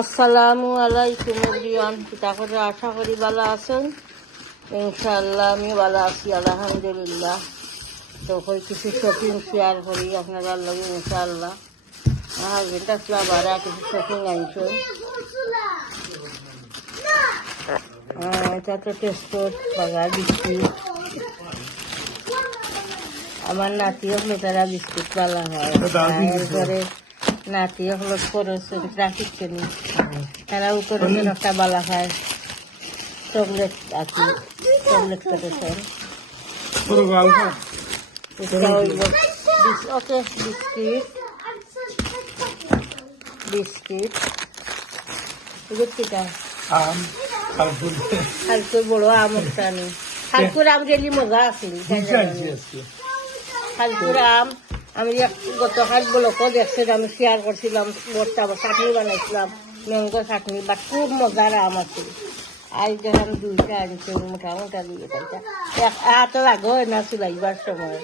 আসসালামু আলাইকুম এভরিওয়ান। পিতা করে আশা করি ভালো আছেন। ইনশাআল্লাহ আমি ভালো আছি, আলহামদুলিল্লাহ। তো কই কিছু শপিং শেয়ার করি আপনারা লগে ইনশাআল্লাহ। আমার হাজবেন্ড আসলা বারা কিছু শপিং আনছেন। এটা তো টেস্টর বাগার বিস্কুট। আমার নাতিও হলো তারা বিস্কুট পালা হয়, এরপরে নাতিও হলো করেছেন ট্রাফিক ট্রেনিং, তারাও করেছেন একটা বালা খায় চকলেট আছে, চকলেট করেছেন। ওকে বিস্কিট বিস্কিট বিস্কিটা হালকুর বড় আম একটা নেই। হালকুর আম রেলি মজা আছিল। হালকুর আম আমি গতকাল ব্লকও দেখছেন, আমি শেয়ার করছিলাম। বর্তা চাটনি বানাইছিলাম, ম্যাঙ্গো চাটনি, বাট খুব মজার আম আছে। আজ যখন দুইটা আনছে মোটামোটা দিয়ে তাইটা এত লাগো না চুলাইবার সময়।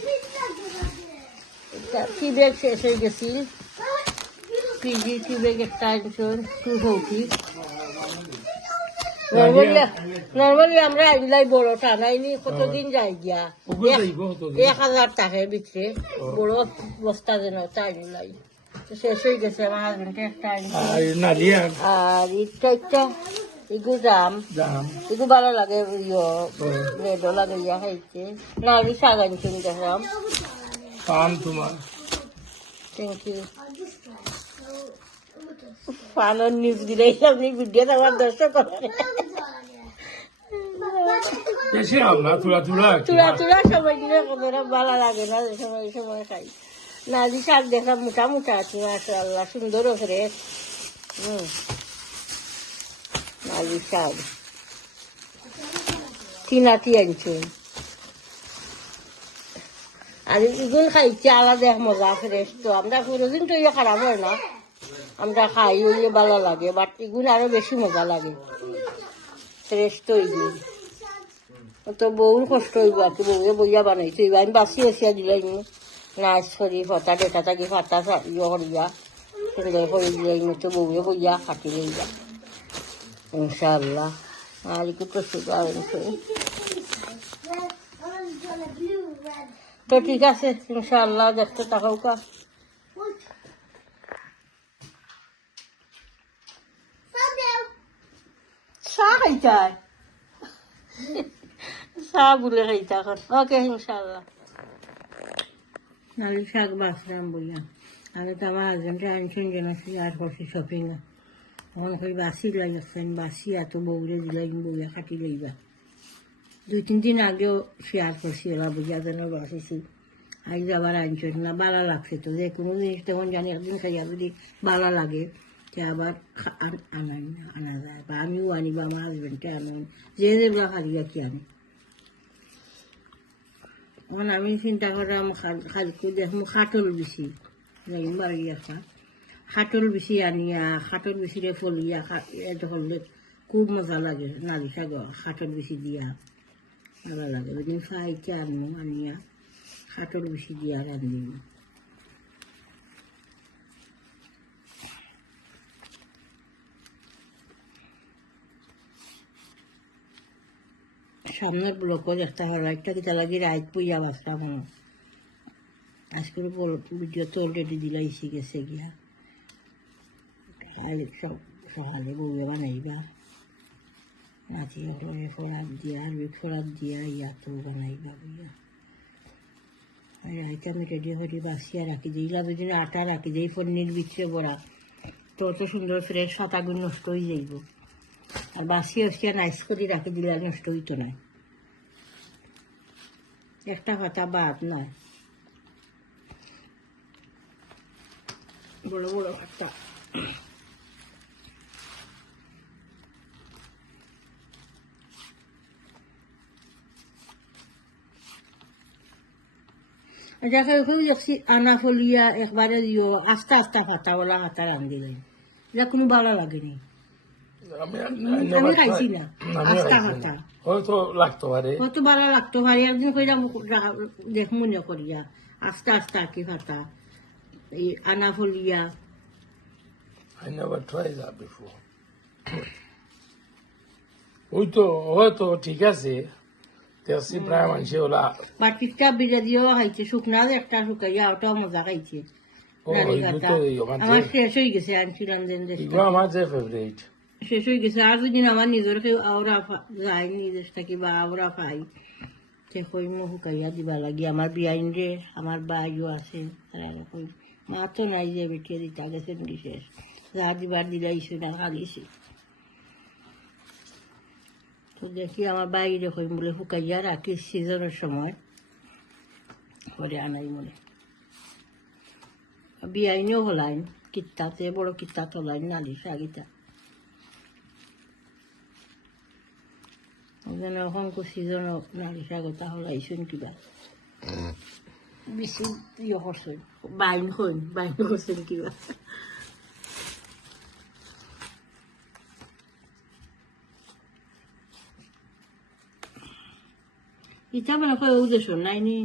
কি ব্যাগ শেষ হয়ে গেছি, পিজি কি ব্যাগ একটা আনছেন 240। নর্মালি আমরা আইলাই বড়টা নাইনি, কতদিন যাই গিয়া 1000 টাকার ভিতরে বড় বস্তা যেন ওটা আইলাই শেষ হয়ে গেছে। আমার হাজবেন্ডে একটা আনছে। আর এটা এগুলো দাম এগুলো ভালো লাগে, ব্রেডও লাগে ইয়া খাইছে। নালি শাক আনছেন দেখলাম। Thank you. পানের নিউজ দিলে আপনি ভিডিও আমার দর্শক করে চূড়া চূড়া সময় দিলে কতটা ভালো লাগে না, সময় সময় খাই। নালি শাক দেখলাম মোটা মোটা আছে, মাশাআল্লাহ সুন্দর ফ্রেশ। নালি শাক তিনাটি আনছেন। আর এগুলো খাইছে আলাদা এক মজা ফ্রেশ। তো আমরা পুরোদিন তো ইয়ে খারাপ হয় না, আমরা খাই ওই ভালো লাগে, বাট এগুলো আরো বেশি মজা লাগে ফ্রেশ। তো এগুলো তো বউর কষ্ট হইব আর কি, বউয়ে বইয়া বানাইছে। এবার আমি বাসি আসিয়া দিলাই নাচ করি ফটা ডেটা থাকি ফাটা ইয়ে করিয়া সুন্দর করে দিলাই, তো বউয়ে বইয়া কাটি লইয়া ইনশাআল্লাহ। আর একটু তো সুগার আনছে। তো ঠিক আছে ইনশাআল্লাহ, দেখতে টাকাও কা চা খাইতাই চা বলে খাইতা এখন। ওকে ইনশাআল্লাহ। নালি শাক বাঁচলাম বইয়া আমি তো আমার হাজবেন্ডে আনছেন যেন আর করছি শপিং। এখন কই বাসি লাগছেন, বাসি এত বউরে দিলাই বইয়া কাটি লইবা। 2-3 দিন আগেও শেয়ার করছি ওরা বুঝা যেন বাসিছি। আজ আবার আনছেন না, ভালো লাগছে। তো যে কোনো জিনিস তেমন জানি একদিন খাইয়া যদি ভালো লাগে সে আবার আনা যায়, বা আমিও আনি বা আমার হাজবেন্ডকে আনুন, যে যেগুলো খালিয়া কি আনি। এখন আমি চিন্তা করলাম খালকু দেখুন খাটল বেশি বাড়ি একটা খাটল বেশি আনিয়া খাটল বেশিরে ফলিয়া এটা করলে খুব মজা লাগে। নালি শাক খাটল বেশি দিয়া ভালো লাগে। ওইদিন খাইতে আনবো আনিয়া খাটল বেশি দিয়া রান্ধিব। সামনের ব্লকও দেখতে হলো একটা কিতা লাগে রাইত পুইয়া বাঁচলাম। আজকের ভিডিও তো অলরেডি দিলাইছি গেছে গিয়া। সব সকালে বউয়ে বানাইবা, নাচি হলো ফোড়াত দিয়া আর ফোড়াত দিয়া ইয়াতো বানাইবা বইয়া। রাইতে আমি রেডি হয়ে বাসিয়া রাখি দিই, দুদিন আটা রাখি দিই পনির বিচ্ছে বড়া, তো অত সুন্দর ফ্রেশ পাতাগুলো নষ্ট হয়ে যাইব। আর বাসিয়া হসিয়া নাইস করে রাখি দিলে আর নষ্ট হইতো না, একটা পাতা বাদ নয়। বড় বড় একটা দেখছি আনা ফলিয়া একবারে দিও আস্তে আস্তে হাতা বলা হাতা রান্ধিলেন, এটা কোনো ভালো লাগেনি। আমি খাইছি না আস্তা হাতা, হয়তো লাগতো পারে, হয়তো ভালো লাগতো পারে। একদিন কইরা দেখ মনে করিয়া আস্তে আস্তে আর কি হাতা এই আনা ফলিয়া I never tried that before. ওই তো হয়তো ঠিক আছে দেখছি প্রায় মানুষে ওলা বাটিটা বিরাদিও খাইছে শুকনা একটা শুকাইয়া ওটাও মজা খাইছে ও নারী এইগুলো কাটা তো আমার শেষ হয়ে গেছে আনছিলাম যেন এগুলো আমার যে ফেভারিট শেষ হয়ে গেছে আর যদি আমার নিজের কেউ আওরা যায় নিজের থাকি বা আওরা পাই সে কই মো শুকাইয়া দিবা লাগি আমার বিয়াইন রে আমার বাইও আছে তারা কই মা তো নাই যে বেটিয়ে দিতা গেছে শেষ যা দিবার দিলাইছে না খালিছি তো দেখি আমার বাইরে কই বলে শুকাইয়া রাখি সিজনের সময় করে আনাই মনে বিয়াইনেও হলাইন কিত্তাতে বড় কিত্তাত হলাইন নালিশ আগিতা যেন এখন সিজন নালিশ আগতা হলাইছুন কিবা বেশি ইয়ে করছেন বাইন করছেন কিবা ইটা মানে কয় উদ্দেশ্য নাইনি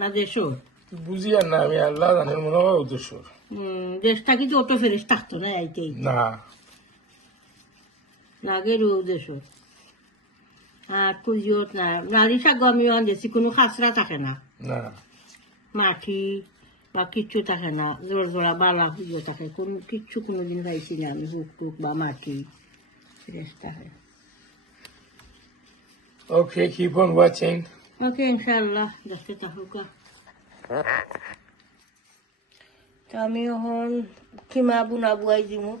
না দেশর বুঝি আর না আমি আল্লাহ জানেন মনে হয় উদ্দেশ্য দেশটা কিন্তু অটো ফেরেস থাকতো না আইতেই না লাগের উদ্দেশ্য আর কুজিয়ত না নারী শাক আমি আনতেছি কোনো খাসরা থাকে না না মাটি বা কিচ্ছু থাকে না জোর জোড়া বালা পুজো থাকে কোনো কিচ্ছু কোনোদিন পাইছি না আমি হুক টুক বা মাটি ফ্রেশ থাকে Okay, keep on watching. ওকে ইনশাআল্লাহ দেখতে থাকুকা তো আমি এখন কিমা বুনা বুয়াই দিমু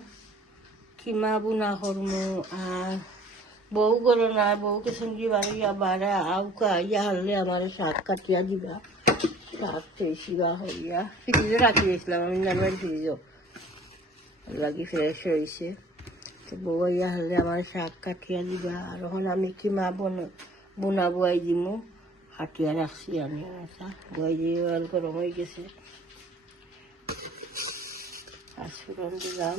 কিমা বুনা করমু আর বউ গলো না বউকে সঙ্গে বাড়িয়া বাড়া আউকা ইয়া হলে আমার শাক কাটিয়া দিবা শাক চেয়েছিবা হইয়া ফ্রিজে রাখি দিয়েছিলাম আমি নর্মাল ফ্রিজও লাগি ফ্রেশ হয়েছে তো বউ ইয়া হলে আমার শাক কাটিয়া দিবা আর এখন আমি কিমা বোনা বুয়াই দিমু হাটিয়া রাখছি আমি বুয়াই দিয়ে অয়েল গরম হয়ে গেছে পাঁচফোড়ন দিলাম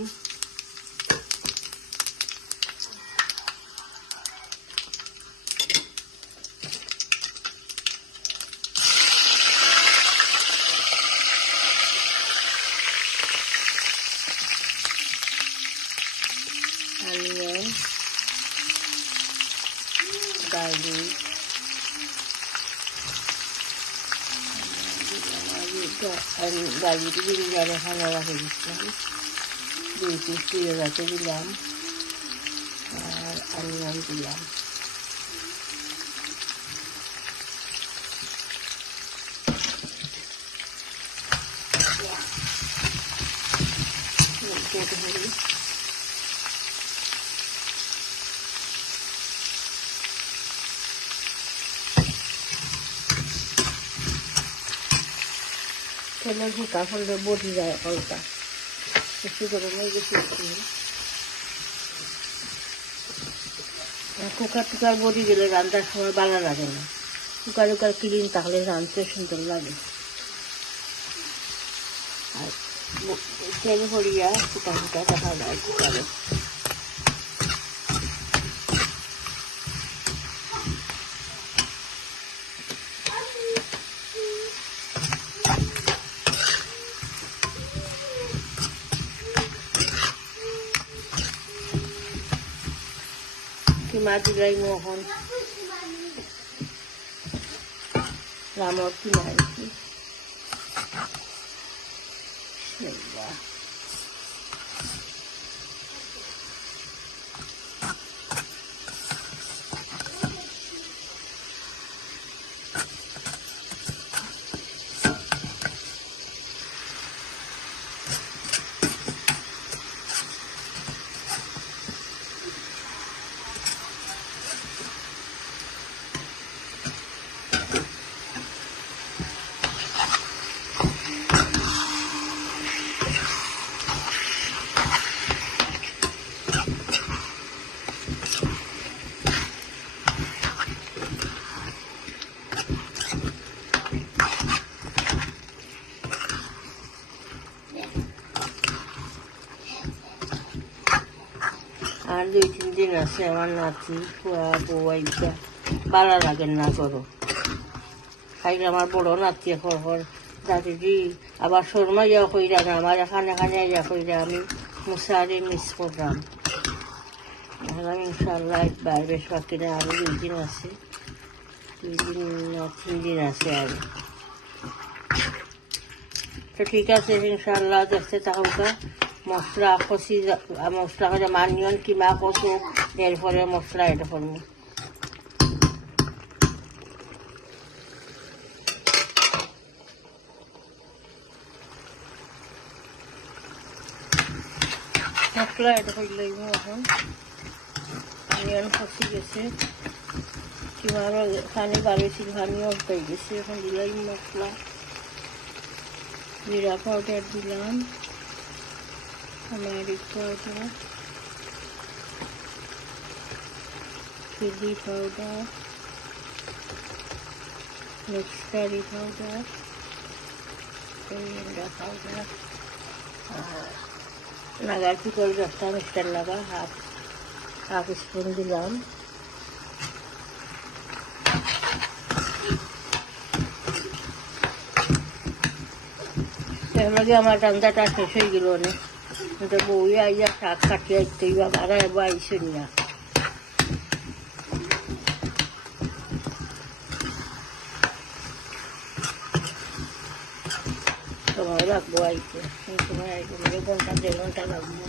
onion, garlic, garlic দিয়ে যারা ভালো রাখে দিচ্ছিলাম 2 পিস দিয়ে রাখে দিলাম আর অনিয়ন দিলাম তেলের হুকা ফলে বটি যায় হালকা বেশি গরম হয়ে গেছে কুকার টুকার বটি গেলে রান্নার সময় ভালো লাগে না কুকার উকার ক্লিন তাহলে রাঁধতে সুন্দর লাগে আর তেল ভরিয়া কুকার টুকার দেখা যায় কুকারে কিমা দিলাই মোহন রামর কিমা আনছি আর 2-3 দিন আছে আমার নাতি বউয়াইটা ভালো লাগে না করো খাইলে আমার বড় নাতি হর দাদিদি আবার শর্মা ইয়া কইরা না আমার এখানে ইয়া কইরা আমি মুসারে মিস করলাম। ভাবলাম ইনশাল্লাহ একবার, বেশ বাকি না, আরও 2 দিন আছে, 2 দিন না 3 দিন আছে আর। তো ঠিক আছে ইনশাল্লাহ, দেখতে থাকুকা। মশলা কষি, মশলা করে মানিয়ন কিমা কষু, এরপরে মশলা এটা করবো। মশলা এটা করে লইব এখন। অনিয়ন কষি গেছে, কিমারও পানি বাড়িয়েছিল, পানিও পেয়ে গেছে। এখন দিলাম মশলা, জিরা পাউডার দিলাম, turmeric powder, chilli powder, mix curry powder, coriander powder, আর নাগার পিকল একটা মিক্সচার লাগা হাফ স্পুন দিলাম। এর আমার রান্নাটা শেষ হয়ে গেল অনেক, কিন্তু বউই আইয়া শাক কাটিয়ে আসতে আবার আইসি না, সময় লাগবো আইতে, সময় আইতে 1-1.5 ঘন্টা লাগবো।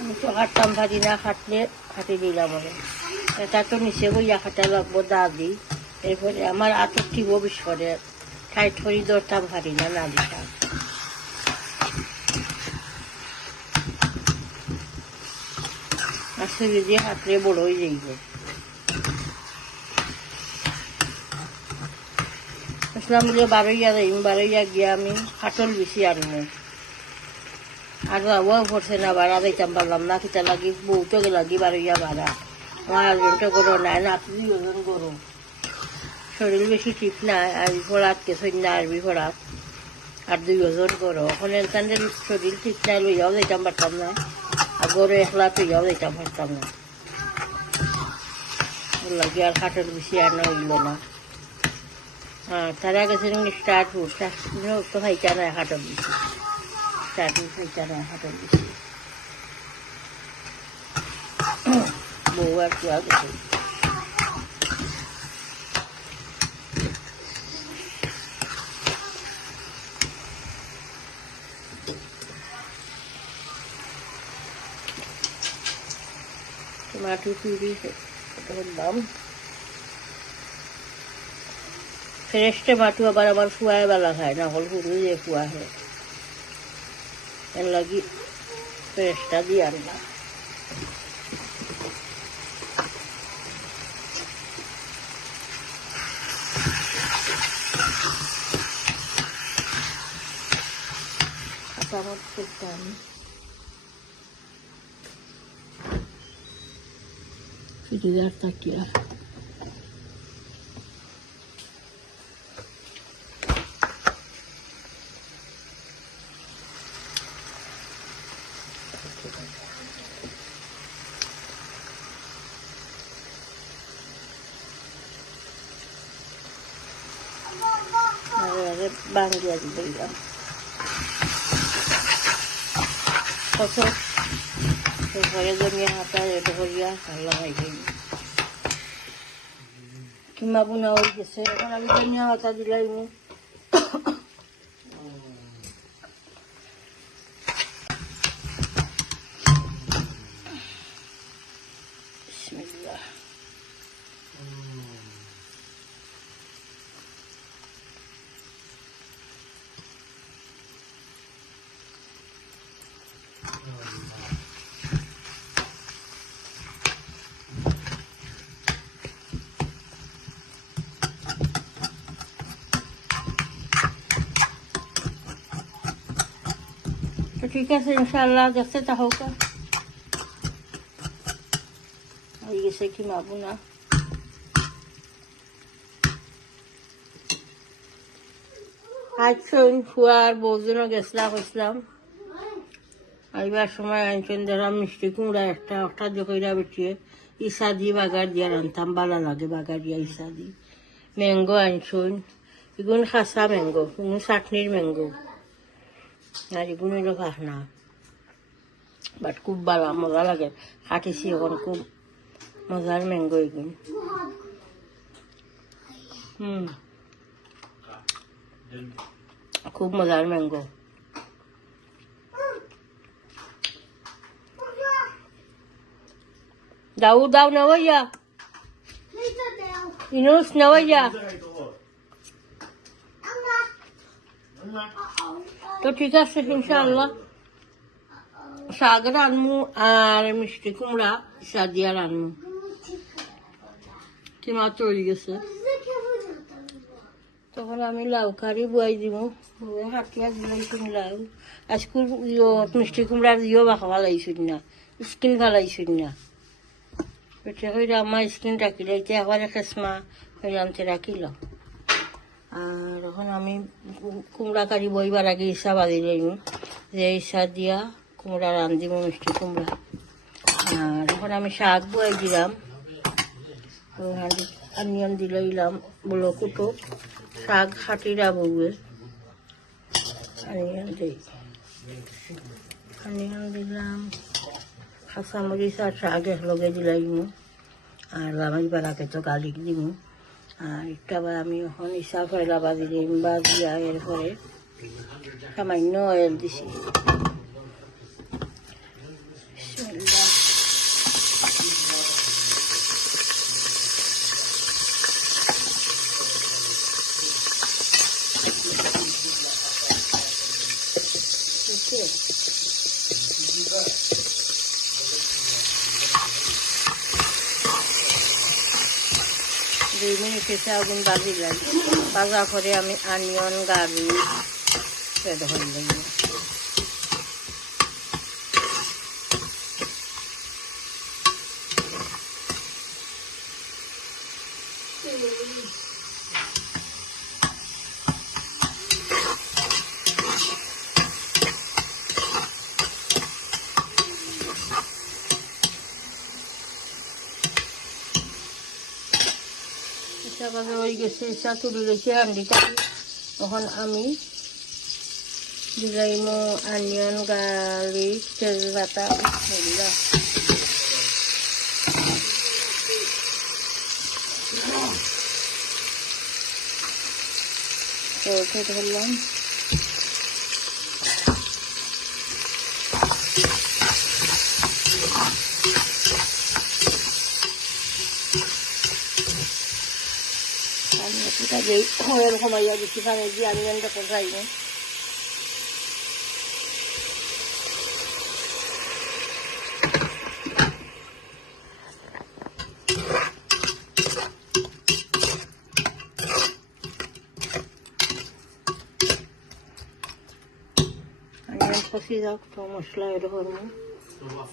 আমি তো কাটতাম ভাজি না, খাটি দিলাম অনেক। এটা তো নিচে বইয়া খাটা লাগবো দাদি, এরপরে আমার আতর ঠিক বিস্ফোরে ঠাইট করি ধরতাম পারি না, না দিতাম। আর শরীর দিয়ে হাতলে বড় হয়ে যাইব। আসলাম বলে 12 গিয়া আমি কাটল বেশি আনবো, আর যাওয়াও পড়ছে না, ভাড়া দিতাম পারলাম না, কিতা লাগি বউতো লাগি 12 ভাড়া। আমার হাজবেন্ডও করো নাই না, 2জন করো, শরীর বেশি ঠিক না, আর ফোড়াতকে সন্ধ্যা আসবি ফোড়াত, আর 2জন করো। এখন এখানের শরীর ঠিক নাই, লইয়াও দিতাম পারতাম না, আর গরু একলা তুইয়াও দিতাম পারতাম না, লাগে আর কাঠের বেশি আনা হইল না। হ্যাঁ, তারা গেছে স্টার্ট ফুড তো খাইতা নাই হাটের বেশি, স্টার্ট ফুড খাইতা নাই হাটের বেশি। বউ আর চুয়া গেছে। টমাটো পিউরি করলাম, ফ্রেশ টমাটো আবার আমার ফুয়ায় বেলা খায় না, হল হুড়ু দিয়ে ফুয়া হয়, এর লাগি ফ্রেশটা দিয়ে আনলাম। কাঁচামরিচ করতাম, চুড়িদার তাকিয়া বাঙ্গিয়া দিলাম কত, এরপরে জমিয়া হাতা এটা করিয়া ভালো হয়ে গেল। কিমা বোনা হয়ে গেছে, এখন আমি জমিয়া হাতা দিলাই। বিসমিল্লাহ। তো ঠিক আছে ইনশাআল্লাহ, দেখতে থাকুক। হয়ে গেছে কিমা বোনা। আইসন ফুয়ার বউজনও গেছিলাম হয়েছিলাম, আইবার সময় আইসন দেখলাম মিষ্টি কুমড়া একটা জকইরা বেটিয়ে ইসা দিয়ে বাগার দিয়া রান্তাম, ভালো লাগে বাগার দিয়া ইসা দি। ম্যাঙ্গো আনছুন, এগুন খাসা ম্যাঙ্গো, এগুন চাটনির ম্যাঙ্গো, আর এগুন হলো ভাহনা। বাট খুব ভালো মজা লাগে খাটিছি এখন খুব মজার ম্যাঙ্গো এগুন খুব মজার ম্যাঙ্গো দাও দাও নেওয়াইয়া ইনুস নেওয়াইয়া তো ঠিক আছে ইনশাআল্লাহ শাক রানমু আর মিষ্টি কুমড়া সাদিয়া রানমু কিমা তৈরি গেছে তখন আমি লাউ কারি বয়াই দিব হাতিয়া দিলাই তুমি লাউ আজকে মিষ্টি কুমড়ার ইয়েও বা খাওয়া লাগছিল না স্কিন ভালাইছিল না এটা হইলে আমার স্কিন রাখিলে এটা আবার খেসমা হইলে আনতে রাখিল আর এখন আমি কুমড়া কারি বইবার আগে ইচ্ছা বাঁধি লাইম যে ইচ্ছা দিয়া কুমড়া রান্ধিব মিষ্টি কুমড়া আর এখন আমি শাক বয়াই দিলাম অনিয়ন দিলাম বলো কুটো শাক হাটিরা বউয়ে অনিয়ন দিই অনিয়ন দিলাম কাঁচামরিচ আর শাক লগে দিলাম আর আমি বেলাকে তো গালিক দিব আর একটা আমি এখন ইচ্ছা ফেলা বাজি দিম বাজিয়া এরপরে সামান্য অয়েল দিছি দুই মিনিট এসে আগুন বাজিলাম বাজার পরে আমি অনিয়ন গার্লিক সেটা হয়ে লাগবে বাজার হয়ে গেছে চা তুলে রেখে হান্ডিটা তখন আমি দিলাম অনিয়ন গার্লিক তেজপাতা দিলাম ধরলাম এরকম আইয়া বেশি খানে দিয়ে অনিয়নটা কোথায় অনিয়ন কষি যাক তো মশলা এরকম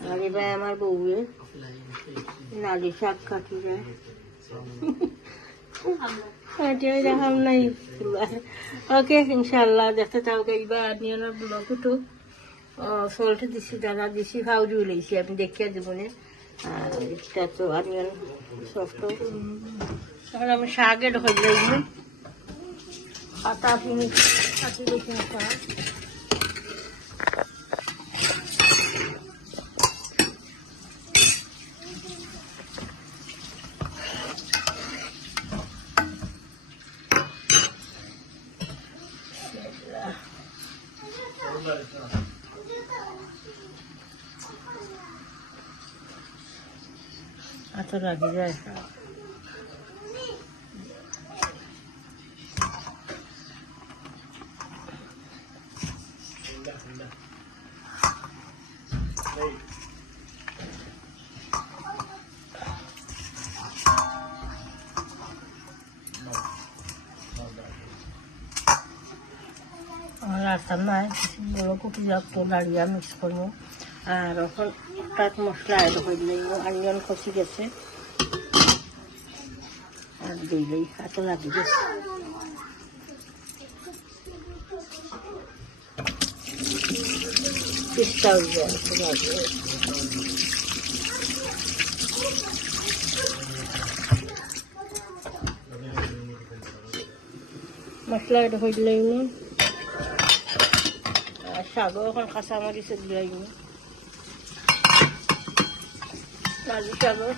আর এবার আমার বউয়ে নালি শাক কাটি যায় দেখাম নাই ওকে ইনশাল্লাহ দেখতে থাকো এইবার অনিয়নের ব্লকটো সল্ট দিছি দানা দিছি ফাউজি উলাইছি আমি দেখিয়ে দেবো না আর এটা তো অনিয়ন সফট তখন আমি শাকের হয়ে যাইব পাতা ফিনি কাটি দেখি শাক এত রাখি যায় রাখতাম না বড় কুটি যাবো দাঁড়িয়ে মিক্স করবো আর এখন তাত মশলা এড করে দিলে অনিয়ন কষি গেছে আর দিলেই এত লাগি গেছে পিস্তা মশলা এড করে দিলেই আর শাকও এখন কাঁচামরিচ দিলাই লালি শাকও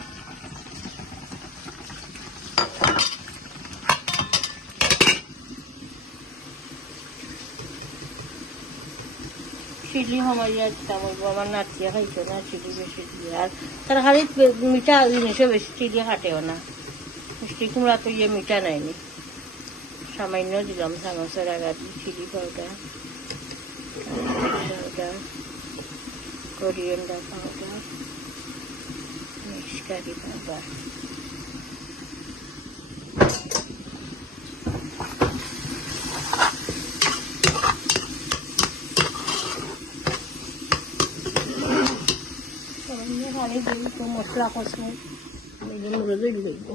চিলি সময় আমার নাচিয়া খাইছো না চিলি বেশি দিয়ে আর তার খালি মিঠা জিনিসও বেশি চিলি খাটেও না মিষ্টি কুমড়া তো ইয়ে মিঠা নাইনি সামান্য দিলাম চামচের আগা দিয়ে chilli powder coriander powder, mixed curry powder. মশলা কষে রোদে দিব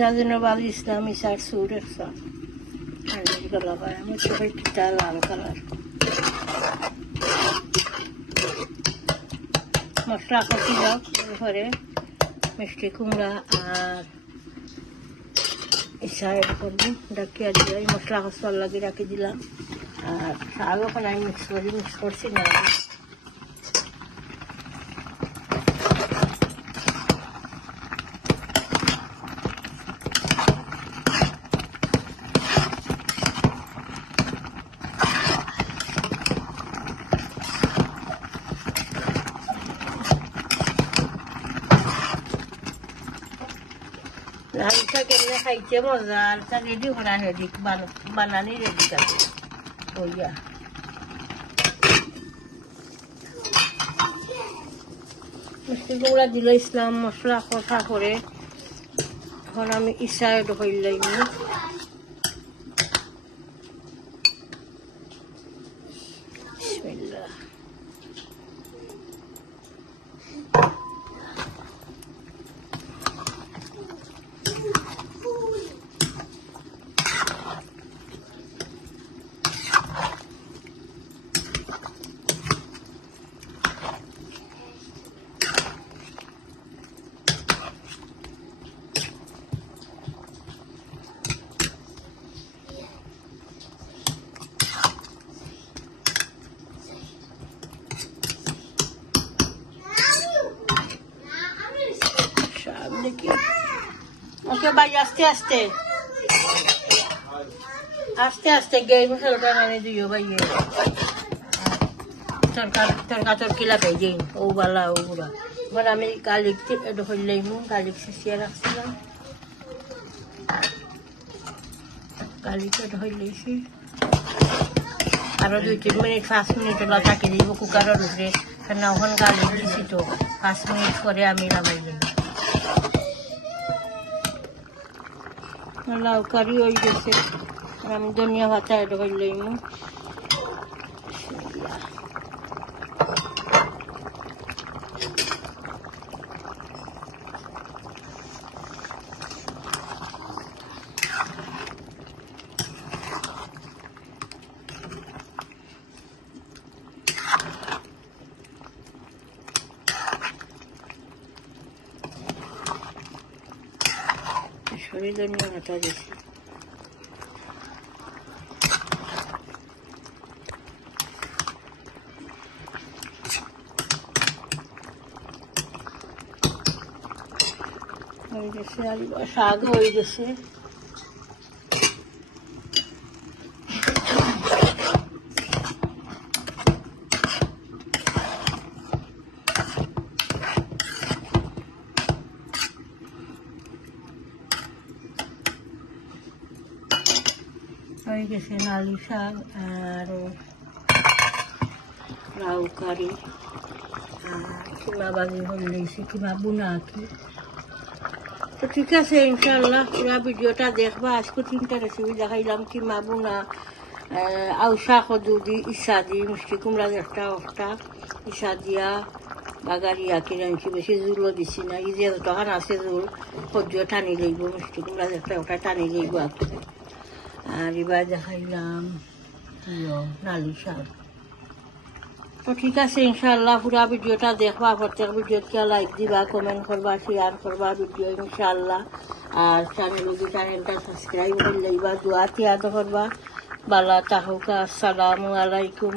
Şadına bağlı İslami sarsur etsa. Hani galaba ama çok güzel alakalar. Masla koyacağım. Sonra meşte kumra আর ইসাইড করবো ডাকিয়ে দিই মশলা কষার লাগে রাখি দিলাম আর শাক ওখানে আমি মিক্স করছি না লালটা কেমনে খাইতে মজা আলটা রেডি করা রেডি বানানি রেডি থাকে ওইয়া মিষ্টি কুমড়া দিল ইসলাম মশলা কষা করে এখন আমি ইসাইড হইলাই বিসমিল্লাহ ওকে ভাই আস্তে আস্তে আস্তে আস্তে গেই মশলাটা নানি দিও ভাই তরকি লাগাই দিই ও বালা ও বুড়া এবার আমি গার্লিক হইলাম গার্লিক শেষিয়ে রাখছিলাম গার্লিকটা হইলেছি আরো 2-3 মিনিট 5 মিনিট ওলা থাকি দিব কুকারের উপরে কারণ ওখানে গার্লিক দিছি তো 5 মিনিট পরে আমি নামাই দিলাম লাউ কারি হয়ে গেছে আর আমি ধনিয়া পাতা এটা হইলাম সরি ধনিয়া পাতা দিচ্ছি হয়ে গেছে আর শাক হয়ে গেছে হয়ে গেছে নালি শাক আর লাউ কারি আর কিমা বাজি হলেছি কিমা বুনা আঁকি তো ঠিক আছে ইনশাআল্লাহ পুরা ভিডিওটা দেখবা আজকে 3টা রেসিপি দেখাইলাম কিমা বুনা আউ শাক দুদি ইসা দি মিষ্টি কুমড়া একটা ইসা দিয়া বাগারি আঁকি আনছি বেশি জোরও দিছি না এই যে তখন আছে জোর সহ্য টানি লাগব মিষ্টি কুমড়া একটা ওটা টানি লাগব আঁকি আর এবার দেখাইলাম নালি শাক তো ঠিক আছে ইনশাআল্লাহ পুরা ভিডিওটা দেখবা প্রত্যেক ভিডিওকে লাইক দিবা কমেন্ট করবা শেয়ার করবা ভিডিও ইনশাআল্লাহ আর চ্যানেলটা সাবস্ক্রাইব করে লইবা দোয়া তিয়াদ করবা বালা তাহুকা আসসালামু আলাইকুম